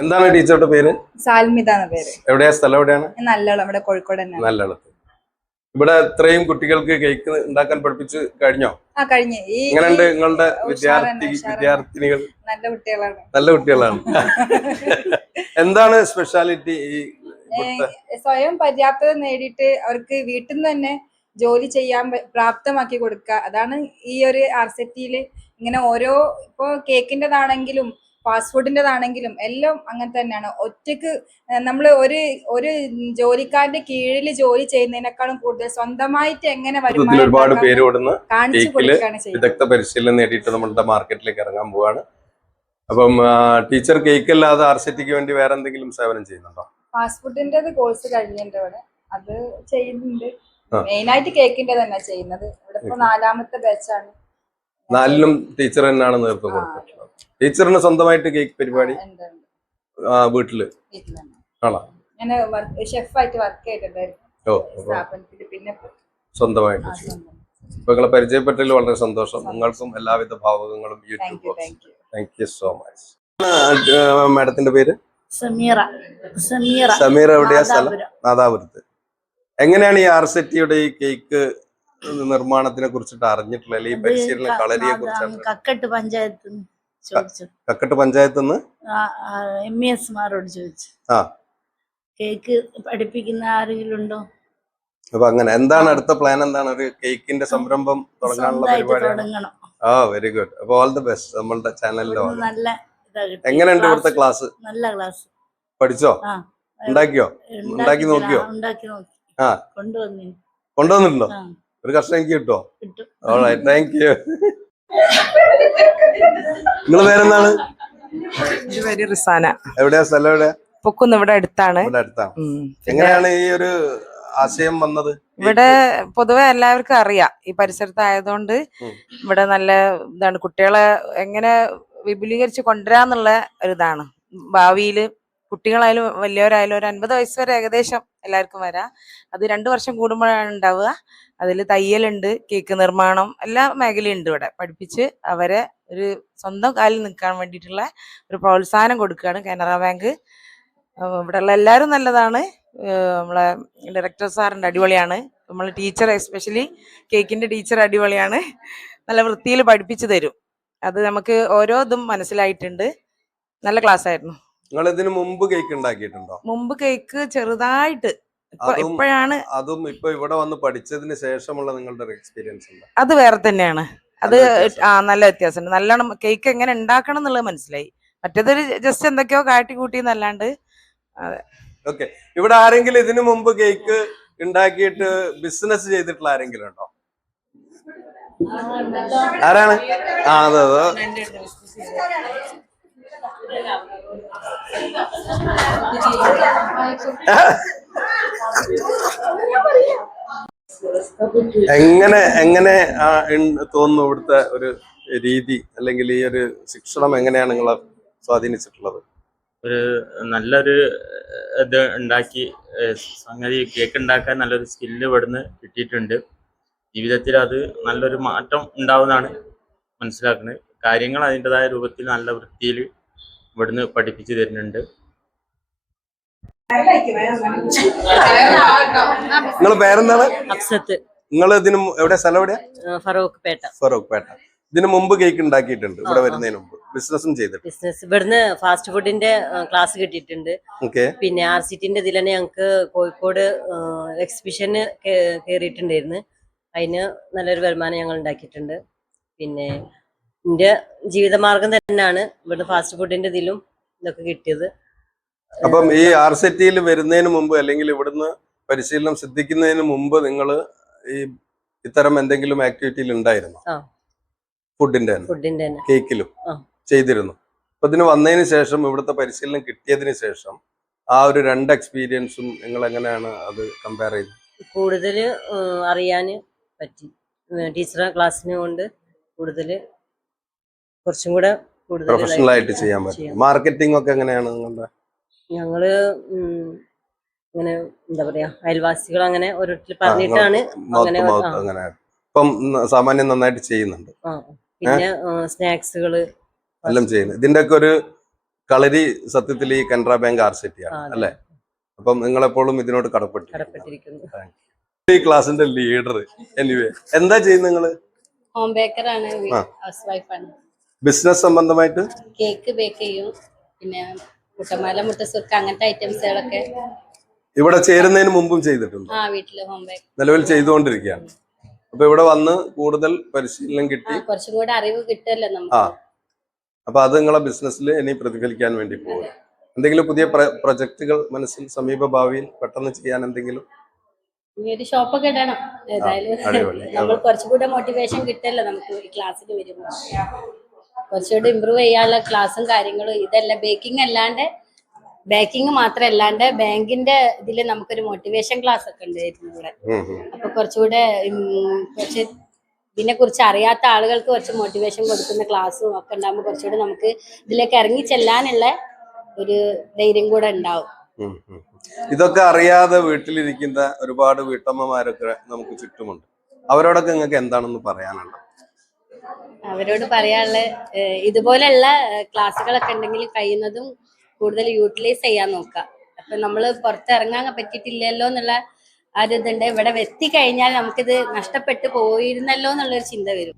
എന്താണ് ടീച്ചറുടെ പേര്? സാൽമിത എന്ന പേര്. എവിടെയാ സ്ഥലം? എവിടെയാണ്? നല്ലോളം, ഇവിടെ കോഴിക്കോട് തന്നെ. നല്ലോളത്ത്. ഇവിടെ ഇത്രയും കുട്ടികൾക്ക് കേക്ക് ഉണ്ടാക്കാൻ പഠിപ്പിച്ച് കഴിഞ്ഞോ? കഴിഞ്ഞു. എങ്ങനെയുണ്ട് നിങ്ങളുടെ വിദ്യാർത്ഥിനികൾ? നല്ല കുട്ടികളാണ്. നല്ല കുട്ടികളാണ്. എന്താണ് സ്പെഷ്യാലിറ്റി? സ്വയം പര്യാപ്തത നേടിയിട്ട് അവർക്ക് വീട്ടിൽ നിന്ന് തന്നെ ജോലി ചെയ്യാൻ പ്രാപ്തമാക്കി കൊടുക്കുക. അതാണ് ഈ ഒരു ആർസിറ്റിയില് ഇങ്ങനെ ഓരോ, ഇപ്പൊ കേക്കിൻ്റെതാണെങ്കിലും ഫാസ്റ്റ് ഫുഡിൻ്റെതാണെങ്കിലും എല്ലാം അങ്ങനെ തന്നെയാണ്. ഒറ്റക്ക് നമ്മൾ ഒരു ജോലിക്കാരന്റെ കീഴിൽ ജോലി ചെയ്യുന്നതിനേക്കാളും കൂടുതൽ സ്വന്തമായിട്ട് എങ്ങനെ ഒരുപാട് പേര് കാണിച്ചു കൊടുക്കുകയാണ് ചെയ്യുന്നത്. വിദഗ്ധ പരിശീലനം നേടിയിട്ട് നമ്മളുടെ മാർക്കറ്റിലേക്ക് ഇറങ്ങാൻ പോവാണ്. അപ്പം ടീച്ചർ കേക്ക് അല്ലാതെ ആർസിറ്റിക്ക് വേണ്ടി വേറെ എന്തെങ്കിലും സേവനം ചെയ്യുന്നുണ്ടോ? ഫാസ്റ്റ് ഫുഡിന്റെ കോഴ്സ് കഴിഞ്ഞിട്ടുണ്ട് ഇവിടെ, അത് ചെയ്യുന്നുണ്ട്. മെയിനായിട്ട് കേക്കിന്റെ തന്നെ ചെയ്യുന്നത്. ഇവിടെ ഇപ്പൊ 4ാമത്തെ ബാച്ചാണ്. 4ലും ടീച്ചർ തന്നെയാണ് നേതൃത്വം കൊടുത്തിട്ടുള്ളത്. ടീച്ചറിന് സ്വന്തമായിട്ട് കേക്ക് പരിപാടി വീട്ടില് ആണോ? ഞാൻ ഷെഫായിട്ട് വർക്ക് ചെയ്തിട്ടുണ്ടായിരുന്നു സ്ഥാപനത്തിൽ. പിന്നെ സ്വന്തമായിട്ട് ഇപ്പൊ നിങ്ങളെ പരിചയപ്പെട്ടതിൽ വളരെ സന്തോഷം. നിങ്ങൾക്കും എല്ലാവിധ ഭാവുകങ്ങളും. Thank you so much. മാഡത്തിന്റെ പേര്? സമീറ. എവിടെയാ സ്ഥലം? നാദാപുരത്ത്. എങ്ങനെയാണ് ഈ ആർസിറ്റിയുടെ ഈ കേക്ക് നിർമ്മാണത്തിനെ കുറിച്ചിട്ട് അറിഞ്ഞിട്ടുള്ളത്? ഈ പരിശീലന കളരിയെ കുറിച്ചാണ്. കക്കട്ട് പഞ്ചായത്ത് MES മാരോട് ചോദിച്ചു. കേക്ക് പഠിപ്പിക്കുന്ന ആരെങ്കിലും ഉണ്ടോ? അപ്പൊ അങ്ങനെ എന്താണ് അടുത്ത പ്ലാൻ? എന്താണ് ഒരു കേക്കിന്റെ സംരംഭം തുടങ്ങാനുള്ള പരിപാടി? Very good. അപ്പൊ ഓൾ ദി ബെസ്റ്റ്. നമ്മളുടെ ചാനലിലോ എങ്ങനെയുണ്ട് ഇവിടുത്തെ ക്ലാസ്? നല്ല ക്ലാസ്. പഠിച്ചോ? ഉണ്ടാക്കി നോക്കിയോ? കൊണ്ടുവന്നിട്ടുണ്ടോ? ഒരു കഷ്ണം എനിക്ക് കിട്ടോ? Alright, thank you. നിങ്ങള് പേരെന്താണ്? റിസാന. എവിടെയാ സ്ഥലം? എവിടെയാ? പൊക്കുന്ന്. ഇവിടെ അടുത്താണ്. എങ്ങനെയാണ് ഈ ഒരു ആശയം വന്നത്? ഇവിടെ പൊതുവെ എല്ലാവർക്കും അറിയാം, ഈ പരിസരത്തായതുകൊണ്ട് ഇവിടെ നല്ല ഇതാണ്. കുട്ടികളെ എങ്ങനെ വിപുലീകരിച്ച് കൊണ്ടുവരാന്നുള്ള ഒരിതാണ്. ഭാവിയില് കുട്ടികളായാലും വലിയവരായാലും ഒരു 50 വയസ്സ് വരെ ഏകദേശം എല്ലാവർക്കും വരാം. അത് 2 വർഷം കൂടുമ്പോഴാണ് ഉണ്ടാവുക. അതിൽ തയ്യലുണ്ട്, കേക്ക് നിർമ്മാണം, എല്ലാ മേഖലയുണ്ട്. ഇവിടെ പഠിപ്പിച്ച് അവരെ ഒരു സ്വന്തം കാലിൽ നിൽക്കാൻ വേണ്ടിയിട്ടുള്ള ഒരു പ്രോത്സാഹനം കൊടുക്കുകയാണ് കാനറ ബാങ്ക്. ഇവിടെയുള്ള എല്ലാവരും നല്ലതാണ്. നമ്മളെ ഡയറക്ടർ സാറിൻ്റെ അടിപൊളിയാണ്. നമ്മൾ ടീച്ചർ, എസ്പെഷ്യലി കേക്കിൻ്റെ ടീച്ചർ അടിപൊളിയാണ്. നല്ല വൃത്തിയിൽ പഠിപ്പിച്ചു തരും. അത് നമുക്ക് ഓരോ ഇതും മനസ്സിലായിട്ടുണ്ട്. നല്ല ക്ലാസ് ആയിരുന്നു. നിങ്ങൾ ഇതിനു മുമ്പ് കേക്ക് ഉണ്ടാക്കിയിട്ടുണ്ടോ? മുമ്പ് കേക്ക് ചെറുതായിട്ട്. ഇപ്പോഴാണ് അതും ഇപ്പൊ ഇവിടെ വന്ന് പഠിച്ചതിന് ശേഷമുള്ള നിങ്ങളുടെ എക്സ്പീരിയൻസ് അത് വേറെ തന്നെയാണ്. അത് നല്ല വ്യത്യാസമുണ്ട്. നല്ലോണം കേക്ക് എങ്ങനെ ഉണ്ടാക്കണം എന്നുള്ളത് മനസ്സിലായി. മറ്റേതൊരു ജസ്റ്റ് എന്തൊക്കെയോ കാട്ടിക്കൂട്ടി എന്നല്ലാണ്ട്. അതെ. ഓക്കെ. ഇവിടെ ആരെങ്കിലും ഇതിനു മുമ്പ് കേക്ക് ഉണ്ടാക്കിയിട്ട് ബിസിനസ് ചെയ്തിട്ടുള്ള ആരെങ്കിലും ഉണ്ടോ? ആരാണ്? അതെ. എങ്ങനെ തോന്നുന്നു ഇവിടുത്തെ ഒരു രീതി, അല്ലെങ്കിൽ ഈ ഒരു ശിക്ഷണം എങ്ങനെയാണ് നിങ്ങളെ സ്വാധീനിച്ചിട്ടുള്ളത്? ഒരു നല്ലൊരു ഇത് ഉണ്ടാക്കി സംഗതി കേക്ക് ഉണ്ടാക്കാൻ നല്ലൊരു സ്കില്ല് ഇവിടുന്ന് കിട്ടിയിട്ടുണ്ട്. ജീവിതത്തിൽ അത് നല്ലൊരു മാറ്റം ഉണ്ടാവുന്നതാണ് മനസ്സിലാക്കുന്നത്. കാര്യങ്ങൾ അതിൻ്റെതായ രൂപത്തിൽ നല്ല വൃത്തിയിൽ ഇവിടുന്ന് പഠിപ്പിച്ചു തരുന്നുണ്ട്. നിങ്ങളെ പേരെന്താണ്? അഫ്സത്ത്. നിങ്ങൾ ഇതിന് എവിടെ സ്ഥലം? എവിടെയാ? ഫറൂഖ് പേട്ട. ഇതിനു മുമ്പ് കേക്ക് ഉണ്ടാക്കിയിട്ടുണ്ട് ഇവിടെ വരുന്നതിന് മുമ്പ്? ബിസിനസ്സും ചെയ്തിട്ടുണ്ട്? ബിസിനസ് ഇവിടുന്ന് ഫാസ്റ്റ് ഫുഡിന്റെ ക്ലാസ് കിട്ടിയിട്ടുണ്ട്. പിന്നെ ആർസിറ്റിന്റെ ഇതിൽ തന്നെ ഞങ്ങക്ക് കോഴിക്കോട് എക്സിബിഷന് കയറിയിട്ടുണ്ടായിരുന്നു. അതിന് നല്ലൊരു വരുമാനം ഞങ്ങൾ ഉണ്ടാക്കിയിട്ടുണ്ട്. പിന്നെ എന്റെ ജീവിതമാർഗം തന്നെയാണ് ഇവിടുന്ന് ഫാസ്റ്റ് ഫുഡിന്റെ ഇതിലും ഇതൊക്കെ കിട്ടിയത്. അപ്പം ഈ ആർസിറ്റിയിൽ വരുന്നതിന് മുമ്പ്, അല്ലെങ്കിൽ ഇവിടുന്ന് പരിശീലനം സിദ്ധിക്കുന്നതിന് മുമ്പ് നിങ്ങൾ ഈ ഇത്തരം എന്തെങ്കിലും ആക്ടിവിറ്റിയിൽ ഉണ്ടായിരുന്നു? ഫുഡിന്റെ കേക്കിലും ചെയ്തിരുന്നു. അപ്പൊ ഇതിന് വന്നതിന് ശേഷം, ഇവിടുത്തെ പരിശീലനം കിട്ടിയതിന് ശേഷം ആ ഒരു 2 എക്സ്പീരിയൻസും നിങ്ങൾ എങ്ങനെയാണ് അത് കമ്പയർ ചെയ്തത്? കൂടുതൽ അറിയാന് പറ്റി. ടീച്ചറെ ക്ലാസ്സിനെ കൊണ്ട് കുറച്ചും കൂടെ പ്രൊഫഷണൽ ആയിട്ട് ചെയ്യാൻ പറ്റും. മാർക്കറ്റിംഗ് ഒക്കെ എങ്ങനെയാണ് നിങ്ങളുടെ? ഞങ്ങള് ഇങ്ങനെ എന്താ പറയാ, അയൽവാസികൾ അങ്ങനെ ഓരോരുത്തർ പറഞ്ഞിട്ടാണ് അങ്ങനെ ഇപ്പം സാമാന്യം നന്നായിട്ട് ചെയ്യുന്നുണ്ട്. പിന്നെ സ്നാക്സുകള് എല്ലാം ചെയ്യുന്നത്. ഇതിന്റെ ഒക്കെ ഒരു കളരി സത്യത്തിൽ ഈ കനറ ബാങ്ക് RCT ആണ് അതെ. അല്ലെ? അപ്പം നിങ്ങളെപ്പോഴും ഇതിനോട് കടപ്പെട്ടിരിക്കുന്നു. കടപ്പെട്ടിരിക്കുന്നു. ഈ ക്ലാസിന്റെ ലീഡർ എനിവേ എന്താ ചെയ്യുന്നത് നിങ്ങള്? ഹോം ബേക്കർ ആണ്, ആ. ഹൗസ് വൈഫാണ്. ബിസിനസ് സംബന്ധമായിട്ട് കേക്ക് ബേക്ക് ചെയ്യും, പിന്നെ മുട്ടമാല, മുട്ടസുർക്ക് അങ്ങനത്തെ ഐറ്റംസുകളൊക്കെ ഇവിടെ ചേരുന്നതിന് മുമ്പും ചെയ്തിട്ടുണ്ട്, വീട്ടില് ഹോം ബേക്ക് നിലവിൽ ചെയ്തുകൊണ്ടിരിക്കുകയാണ്. അപ്പൊ ഇവിടെ വന്ന് കൂടുതൽ പരിശീലനം കിട്ടി, കുറച്ചും കൂടെ അറിവ് കിട്ടുമല്ലോ ആ നമുക്ക്. അപ്പൊ അത് നിങ്ങളെ ബിസിനസ്സിൽ ഇനി പ്രതിഫലിക്കാൻ വേണ്ടി പോകും. എന്തെങ്കിലും പുതിയ പ്രൊജക്ടുകൾ മനസ്സിൽ സമീപ ഭാവിയിൽ പെട്ടെന്ന് ചെയ്യാൻ എന്തെങ്കിലും? ഇനി ഒരു ഷോപ്പൊക്കെ ഇടണം ഏതായാലും. അടിപൊളി. നമ്മൾ കുറച്ചുകൂടെ മോട്ടിവേഷൻ കിട്ടല്ലോ നമുക്ക് ഈ ക്ലാസ്സിൽ വരുമ്പോൾ. കുറച്ചുകൂടെ ഇമ്പ്രൂവ് ചെയ്യാനുള്ള ക്ലാസ്സും കാര്യങ്ങളും ഇതല്ല, ബേക്കിംഗ് അല്ലാണ്ട്, ബേക്കിംഗ് മാത്രമല്ലാണ്ട് ബാങ്കിന്റെ ഇതിൽ നമുക്കൊരു മോട്ടിവേഷൻ ക്ലാസ് ഒക്കെ ഉണ്ടായിരുന്നു ഇവിടെ. അപ്പൊ കുറച്ചുകൂടെ കുറച്ച് ഇതിനെ കുറിച്ച് അറിയാത്ത ആളുകൾക്ക് കുറച്ച് മോട്ടിവേഷൻ കൊടുക്കുന്ന ക്ലാസ്സും ഒക്കെ ഉണ്ടാകുമ്പോൾ കുറച്ചുകൂടെ നമുക്ക് ഇതിലേക്ക് ഇറങ്ങി ചെല്ലാനുള്ള ഒരു ധൈര്യം കൂടെ ഉണ്ടാവും. ഇതൊക്കെ അറിയാതെ വീട്ടിലിരിക്കുന്ന ഒരുപാട് വീട്ടമ്മമാരൊക്കെ നമുക്ക് ചുറ്റുമുണ്ട്. അവരോടൊക്കെ നിങ്ങൾക്ക് എന്താണെന്ന് പറയാനുള്ളത്? അവരോട് പറയാനുള്ള ഇതുപോലെയുള്ള ക്ലാസ്സുകളൊക്കെ ഉണ്ടെങ്കിൽ കഴിയുന്നതും കൂടുതൽ യൂട്ടിലൈസ് ചെയ്യാൻ നോക്കുക. അപ്പൊ നമ്മൾ പുറത്തിറങ്ങാൻ പറ്റിയിട്ടില്ലല്ലോ എന്നുള്ള ആ ഒരു ഇതുണ്ട്. ഇവിടെ എത്തിക്കഴിഞ്ഞാൽ നമുക്കിത് നഷ്ടപ്പെട്ടു പോയിരുന്നല്ലോ എന്നുള്ളൊരു ചിന്ത വരും.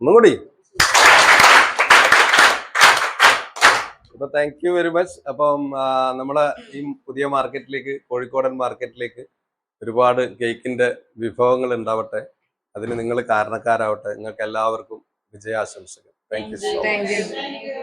ഒന്നും കൂടി. അപ്പൊ താങ്ക് യു വെരി മച്ച്. അപ്പം നമ്മളെ ഈ പുതിയ മാർക്കറ്റിലേക്ക്, കോഴിക്കോടൻ മാർക്കറ്റിലേക്ക് ഒരുപാട് കേക്കിന്റെ വിഭവങ്ങൾ ഉണ്ടാവട്ടെ. അതിന് നിങ്ങൾ കാരണക്കാരാവട്ടെ. നിങ്ങൾക്ക് എല്ലാവർക്കും വിജയാശംസകൾ. Thank you so much. Thank U.